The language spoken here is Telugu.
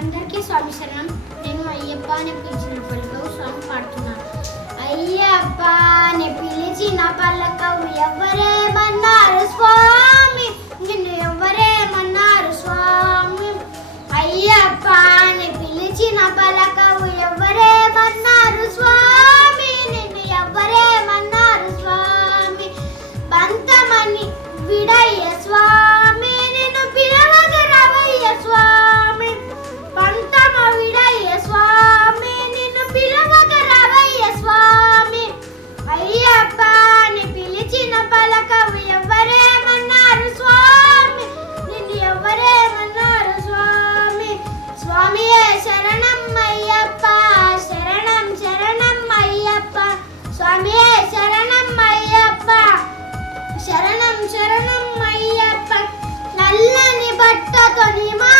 అందరికీ స్వామి శరణం. నేను అయ్యప్ప అని పిలిచిన పలుకవు స్వామి పాడుతున్నాను. అయ్యప్ప అని పిలిచిన పలకవు ఎవరేమన్నారు స్వామి, నిన్ను ఎవరేమన్నారు స్వామి. అయ్యప్ప అని పిలిచిన పలకవు ఎవరేమన్నారు స్వామి, నిన్ను ఎవరేమన్నారు స్వామి. బంతమని విడయ్య స్వామి, నిన్ను పిలవగరవయ్య స్వామి. పంతమ విడయ్య స్వామి, నిన్ను పిలవగరవయ్య స్వామి. అయ్యప్ప అని పిలిచిన పలకవు ఎవరేమన్నారు స్వామి, నిన్ను ఎవరేమన్నారు స్వామి. స్వామియే శరణం అయ్యప్ప, శరణం శరణం అయ్యప్ప. స్వామియే శరణం అయ్యప్ప, శరణం శరణం అయ్యప్ప. నల్లని బట్టతో నిమా